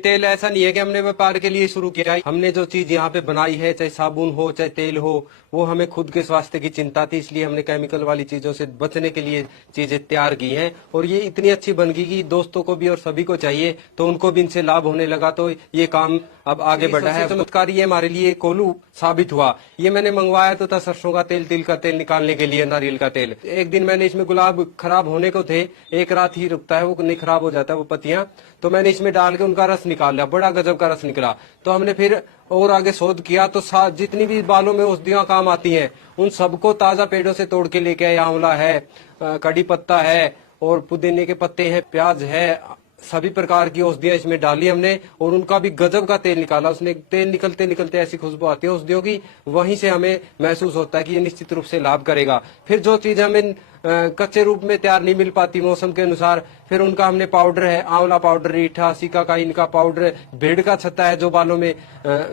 तेल ऐसा नहीं है कि हमने व्यापार के लिए शुरू किया है। हमने जो चीज यहाँ पे बनाई है, चाहे साबुन हो चाहे तेल हो, वो हमें खुद के स्वास्थ्य की चिंता थी, इसलिए हमने केमिकल वाली चीजों से बचने के लिए चीजें तैयार की हैं। और ये इतनी अच्छी बन गई कि दोस्तों को भी और सभी को चाहिए, तो उनको भी इनसे लाभ होने लगा। तो ये काम अब आगे बढ़ा है। चमत्कारी ये हमारे लिए कोलू साबित हुआ। ये मैंने मंगवाया तो था सरसों का तेल, तिल का तेल निकालने के लिए, नारियल का तेल। एक दिन मैंने इसमें गुलाब खराब होने को थे, एक रात ही रुकता है, वो नहीं खराब हो जाता है वो पत्तियां, तो मैंने इसमें डाल के उनका रस निकाल लिया। बड़ा गजब का रस निकला। तो हमने फिर और आगे शोध किया, तो जितनी भी बालों में औषधियां काम आती हैं, उन सबको ताजा पेड़ों से तोड़ के लेके आए। आंवला है, कड़ी पत्ता है, और पुदीने के पत्ते हैं, प्याज है, सभी प्रकार की औषधियां इसमें डाली हमने, और उनका भी गजब का तेल निकाला। उसने तेल निकलते निकलते ऐसी खुशबू आती है औषधियों की, वहीं से हमें महसूस होता है कि ये निश्चित रूप से लाभ करेगा। फिर जो चीज हमें कच्चे रूप में तैयार नहीं मिल पाती मौसम के अनुसार, फिर उनका हमने पाउडर है, आंवला पाउडर, रीठा, सिकाकाई, इनका पाउडर, भेड़ का छत्ता है जो बालों में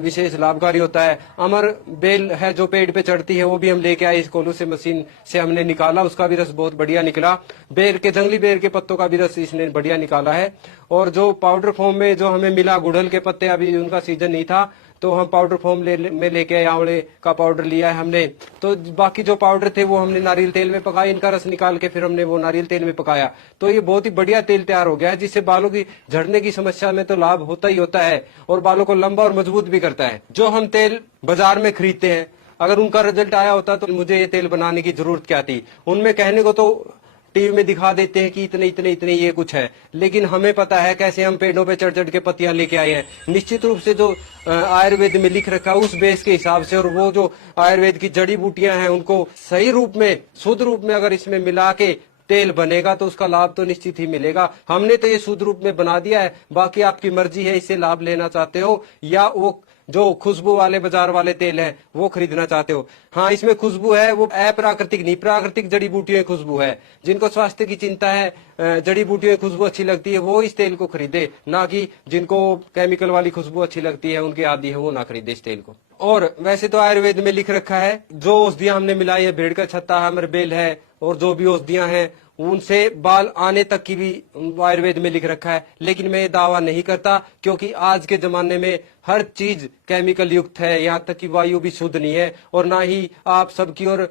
विशेष लाभकारी होता है, अमर बेल है जो पेड़ पे चढ़ती है, वो भी हम लेके आए इस कोलू से, मशीन से हमने निकाला, उसका भी रस बहुत बढ़िया निकला। बेर के, जंगली बेर के पत्तों का भी रस इसने बढ़िया निकाला है। और जो पाउडर फॉर्म में जो हमें मिला, गुड़हल के पत्ते, अभी उनका सीजन नहीं था, तो हम पाउडर फॉर्म में लेके आए, आंवले का पाउडर लिया है हमने। तो बाकी जो पाउडर थे वो हमने नारियल तेल में पकाए, इनका रस निकाल के फिर हमने वो नारियल तेल में पकाया, तो ये बहुत ही बढ़िया तेल तैयार हो गया है, जिससे बालों की झड़ने की समस्या में तो लाभ होता ही होता है, और बालों को लंबा और मजबूत भी करता है। जो हम तेल बाजार में खरीदते हैं, अगर उनका रिजल्ट आया होता तो मुझे ये तेल बनाने की जरूरत क्या थी। उनमें कहने को तो टीवी में दिखा देते हैं कि इतने इतने इतने ये कुछ है, लेकिन हमें पता है कैसे हम पेड़ों पे चढ़ चढ़ के पत्तियां लेके आए हैं। निश्चित रूप से जो आयुर्वेद में लिख रखा है उस बेस के हिसाब से, और वो जो आयुर्वेद की जड़ी बूटियां हैं उनको सही रूप में, शुद्ध रूप में अगर इसमें मिला के तेल बनेगा तो उसका लाभ तो निश्चित ही मिलेगा। हमने तो ये शुद्ध रूप में बना दिया है, बाकी आपकी मर्जी है इससे लाभ लेना चाहते हो या वो जो खुशबू वाले बाजार वाले तेल है वो खरीदना चाहते हो। हाँ, इसमें खुशबू है, वो अप्राकृतिक नहीं, प्राकृतिक जड़ी बूटियों की खुशबू है। जिनको स्वास्थ्य की चिंता है, जड़ी बूटियों की खुशबू अच्छी लगती है, वो इस तेल को खरीदे, ना कि जिनको केमिकल वाली खुशबू अच्छी लगती है, उनके आदी है, वो ना खरीदे इस तेल को। और वैसे तो आयुर्वेद में लिख रखा है, जो औषधियां हमने मिलाई है, भेड़ का छत्ता है, अमरबेल है, और जो भी औषधियां हैं, उनसे बाल आने तक की भी आयुर्वेद में लिख रखा है। लेकिन मैं ये दावा नहीं करता, क्योंकि आज के जमाने में हर चीज केमिकल युक्त है, यहाँ तक कि वायु भी शुद्ध नहीं है, और ना ही आप सबकी और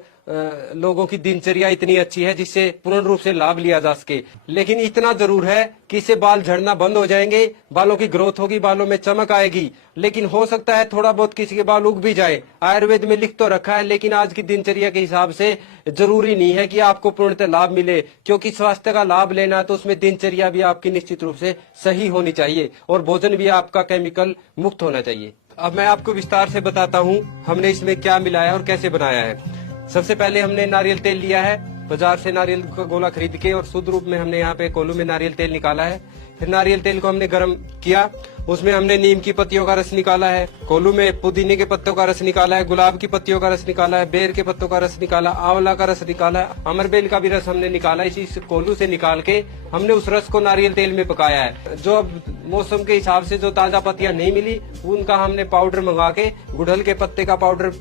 लोगों की दिनचर्या इतनी अच्छी है जिससे पूर्ण रूप से लाभ लिया जा सके। लेकिन इतना जरूर है कि इससे बाल झड़ना बंद हो जाएंगे, बालों की ग्रोथ होगी, बालों में चमक आएगी। लेकिन हो सकता है थोड़ा बहुत किसी के बाल उग भी जाए, आयुर्वेद में लिख तो रखा है, लेकिन आज की दिनचर्या के हिसाब से जरूरी नहीं है कि आपको पूर्णतः लाभ मिले। क्योंकि स्वास्थ्य का लाभ लेना तो उसमें दिनचर्या भी आपकी निश्चित रूप से सही होनी चाहिए, और भोजन भी आपका केमिकल मुक्त होना चाहिए। अब मैं आपको विस्तार से बताता हूँ हमने इसमें क्या मिलाया और कैसे बनाया है। सबसे पहले हमने नारियल तेल लिया है, बाजार से नारियल का गोला खरीद के, और शुद्ध रूप में हमने यहाँ पे कोलू में नारियल तेल निकाला है। फिर नारियल तेल को हमने गर्म किया, उसमें हमने नीम की पत्तियों का रस निकाला है, कोलू में पुदीने के पत्तों का रस निकाला है, गुलाब की पत्तियों का रस निकाला है, बेर के पत्तों का रस निकाला, आंवला का रस निकाला है, अमरबेल का भी रस हमने निकाला। इसी कोलू से निकाल के हमने उस रस को नारियल तेल में पकाया है। जो अब मौसम के हिसाब से जो ताजा पत्तियां नहीं मिली, उनका हमने पाउडर मंगा के, गुड़हल के पत्ते का पाउडर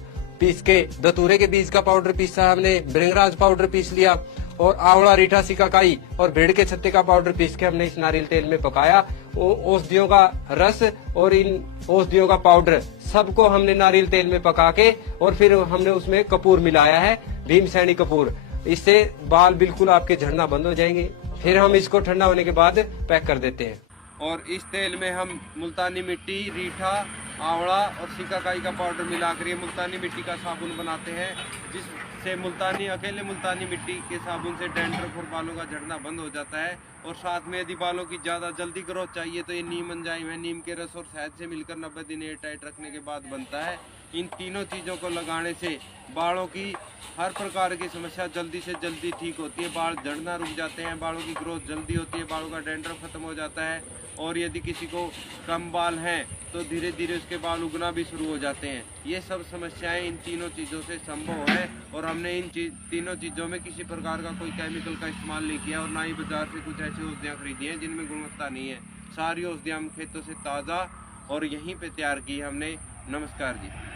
पीस के, धतूरे के बीज का पाउडर पीसा हमने, भृंगराज पाउडर पीस लिया, और आंवला, रीठा, सिकाकाई और भेड़ के छत्ते का पाउडर पीस के हमने इस नारियल तेल में पकाया। औषधियों का रस और इन औषधियों का पाउडर सबको हमने नारियल तेल में पका के, और फिर हमने उसमें कपूर मिलाया है, भीमसेनी कपूर। इससे बाल बिल्कुल आपके झड़ना बंद हो जाएंगे। फिर हम इसको ठंडा होने के बाद पैक कर देते हैं। और इस तेल में हम मुल्तानी मिट्टी, रीठा, आंवला और सिकाकाई का पाउडर मिलाकर ये मुल्तानी मिट्टी का साबुन बनाते हैं, जिससे अकेले मुल्तानी मिट्टी के साबुन से डैंड्रफ और बालों का झड़ना बंद हो जाता है। और साथ में यदि बालों की ज़्यादा जल्दी ग्रोथ चाहिए तो ये नीम एंजाइम है, नीम के रस और शहद से मिलकर 90 दिन एयर टाइट रखने के बाद बनता है। इन तीनों चीज़ों को लगाने से बालों की हर प्रकार की समस्या जल्दी से जल्दी ठीक होती है, बाल झड़ना रुक जाते हैं, बालों की ग्रोथ जल्दी होती है, बालों का डैंड्रफ खत्म हो जाता है। और यदि किसी को कम बाल हैं तो धीरे धीरे उसके बाल उगना भी शुरू हो जाते हैं। ये सब समस्याएं इन तीनों चीज़ों से संभव है, और हमने इन तीनों चीज़ों में किसी प्रकार का कोई केमिकल का इस्तेमाल नहीं किया, और ना ही बाजार से कुछ ऐसी औषधियाँ खरीदी हैं जिनमें गुणवत्ता नहीं है। सारी औषधियाँ हम खेतों से ताज़ा और यहीं पे तैयार की हमने। नमस्कार जी।